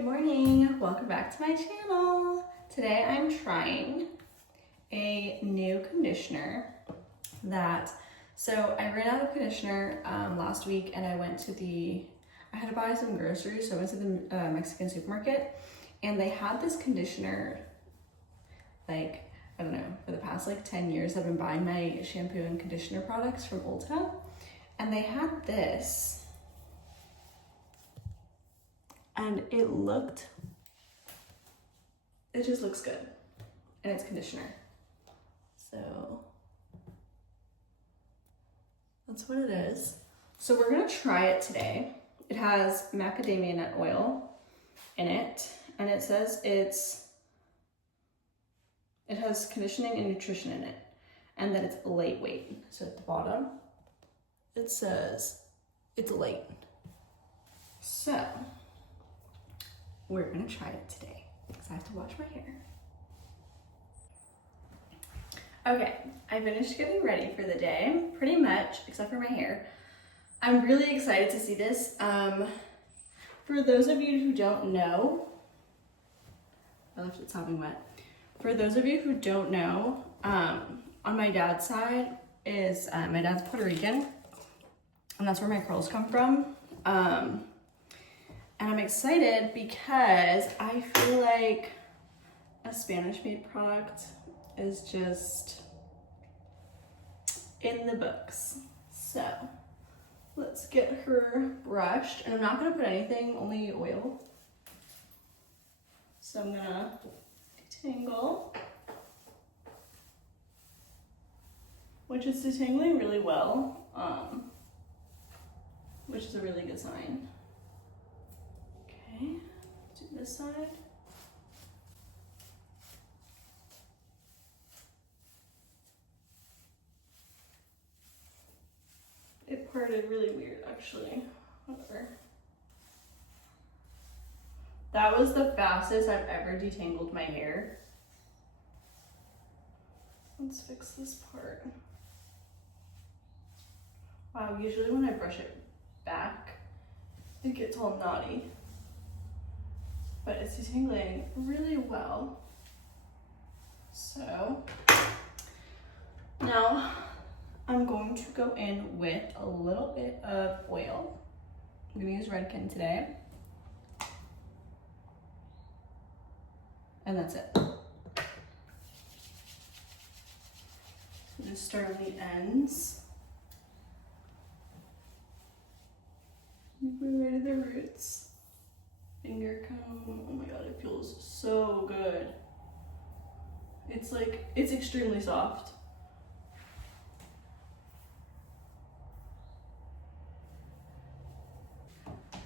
Good morning, welcome back to my channel. Today I'm trying a new conditioner so I ran out of conditioner last week and I had to buy some groceries, so I went to the Mexican supermarket and they had this conditioner, like, I don't know, for the past like 10 years I've been buying my shampoo and conditioner products from Ulta, and they had this and it just looks good, and it's conditioner. So that's what it is. So we're gonna try it today. It has macadamia nut oil in it, and it says it has conditioning and nutrition in it, and that it's lightweight. So at the bottom, it says it's light. So we're gonna try it today because I have to wash my hair. Okay, I finished getting ready for the day, pretty much, except for my hair. I'm really excited to see this. For those of you who don't know, I left it sopping wet. For those of you who don't know, on my dad's side is, my dad's Puerto Rican, and that's where my curls come from. And I'm excited because I feel like a Spanish-made product is just in the books. So let's get her brushed, and I'm not gonna put anything, only oil. So I'm gonna detangle, which is detangling really well, which is a really good sign. Okay, do this side. It parted really weird, actually. Whatever. That was the fastest I've ever detangled my hair. Let's fix this part. Wow, usually when I brush it back, it gets all knotty. But it's detangling really well. So now I'm going to go in with a little bit of oil. I'm gonna use Redkin today. And that's it. Just start on the ends. Make my way to the roots. Finger comb. Oh my god, it feels so good. It's extremely soft.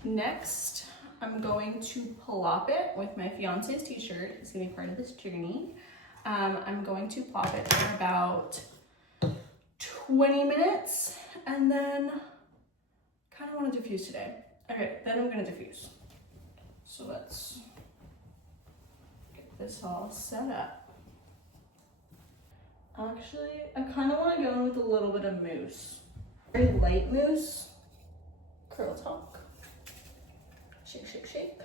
Next, I'm going to plop it with my fiance's t-shirt. It's gonna be part of this journey. I'm going to plop it for about 20 minutes and then kind of want to diffuse today. Okay, then I'm gonna diffuse. So let's get this all set up. Actually, I kind of want to go in with a little bit of mousse. Very light mousse. Curl talk. Shake, shake, shake.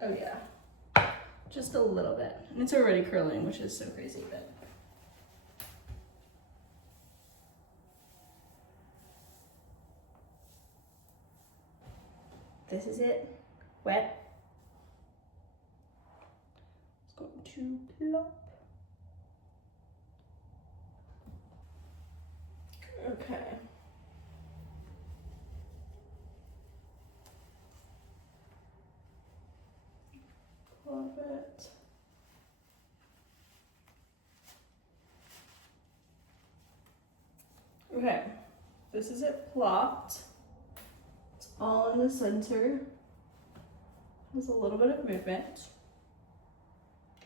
Oh yeah. Just a little bit. And it's already curling, which is so crazy, but. This is it. Wet. It's going to plop. Okay. Plop it. Okay. This is it plopped. All in the center. There's a little bit of movement.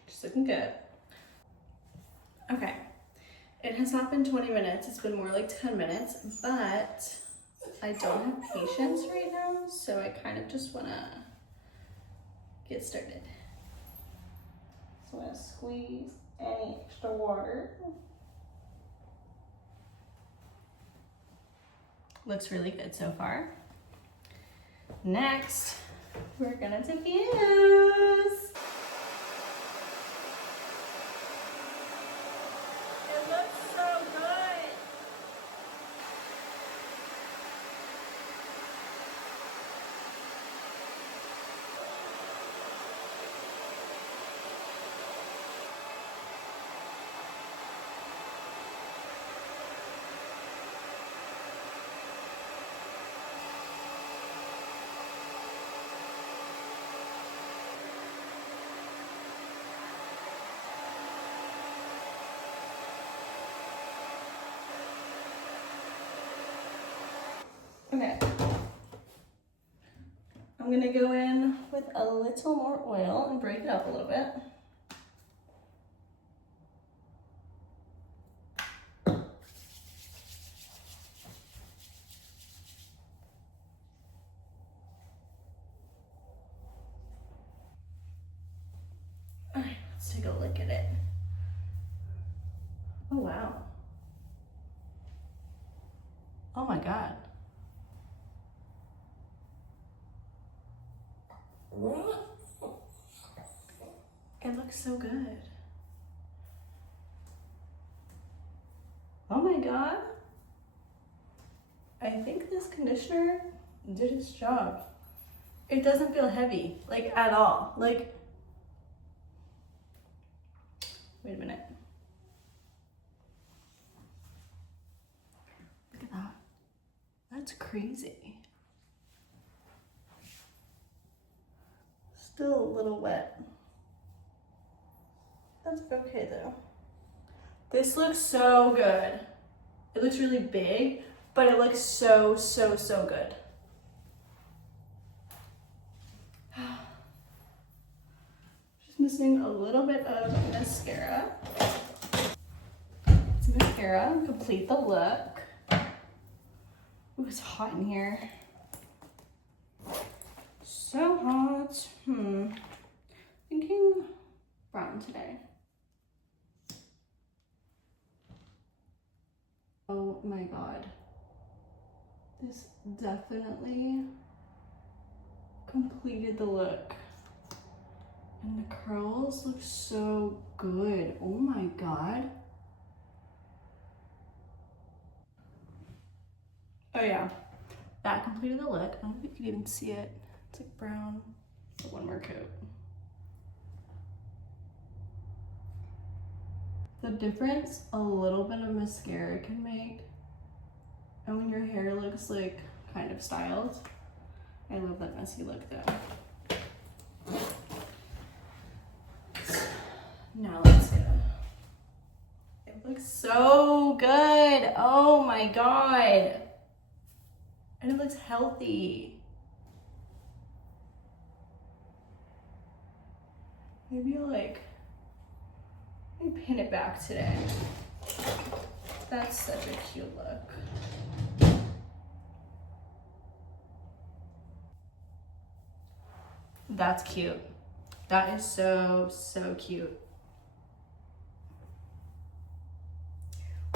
Just looking good. Okay. It has not been 20 minutes. It's been more like 10 minutes, but I don't have patience right now, so I kind of just want to get started. So I'm going to squeeze any extra water. Looks really good so far. Next, we're gonna diffuse. It looks so good. Okay, I'm gonna go in with a little more oil and break it up a little bit. All right, let's take a look at it. Oh, wow. Oh my God. It looks so good. Oh my God. I think this conditioner did its job. It doesn't feel heavy, like at all. Like, wait a minute. Look at that. That's crazy. Still a little wet. That's okay though. This looks so good. It looks really big, but it looks so, so, so good. Just missing a little bit of mascara. Some mascara, complete the look. Ooh, it's hot in here. So hot. Thinking brown today. Oh my God. This definitely completed the look. And the curls look so good. Oh my God. Oh yeah, that completed the look. I don't know if you can even see it. It's like brown. So one more coat. The difference a little bit of mascara can make, and when your hair looks like kind of styled. I love that messy look though. Now let's go. It looks so good. Oh my God. And it looks healthy. Maybe I'll let me pin it back today. That's such a cute look. That's cute. That is so, so cute.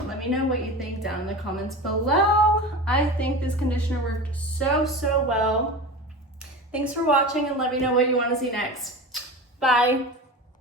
Let me know what you think down in the comments below. I think this conditioner worked so, so well. Thanks for watching and let me know what you want to see next. Bye.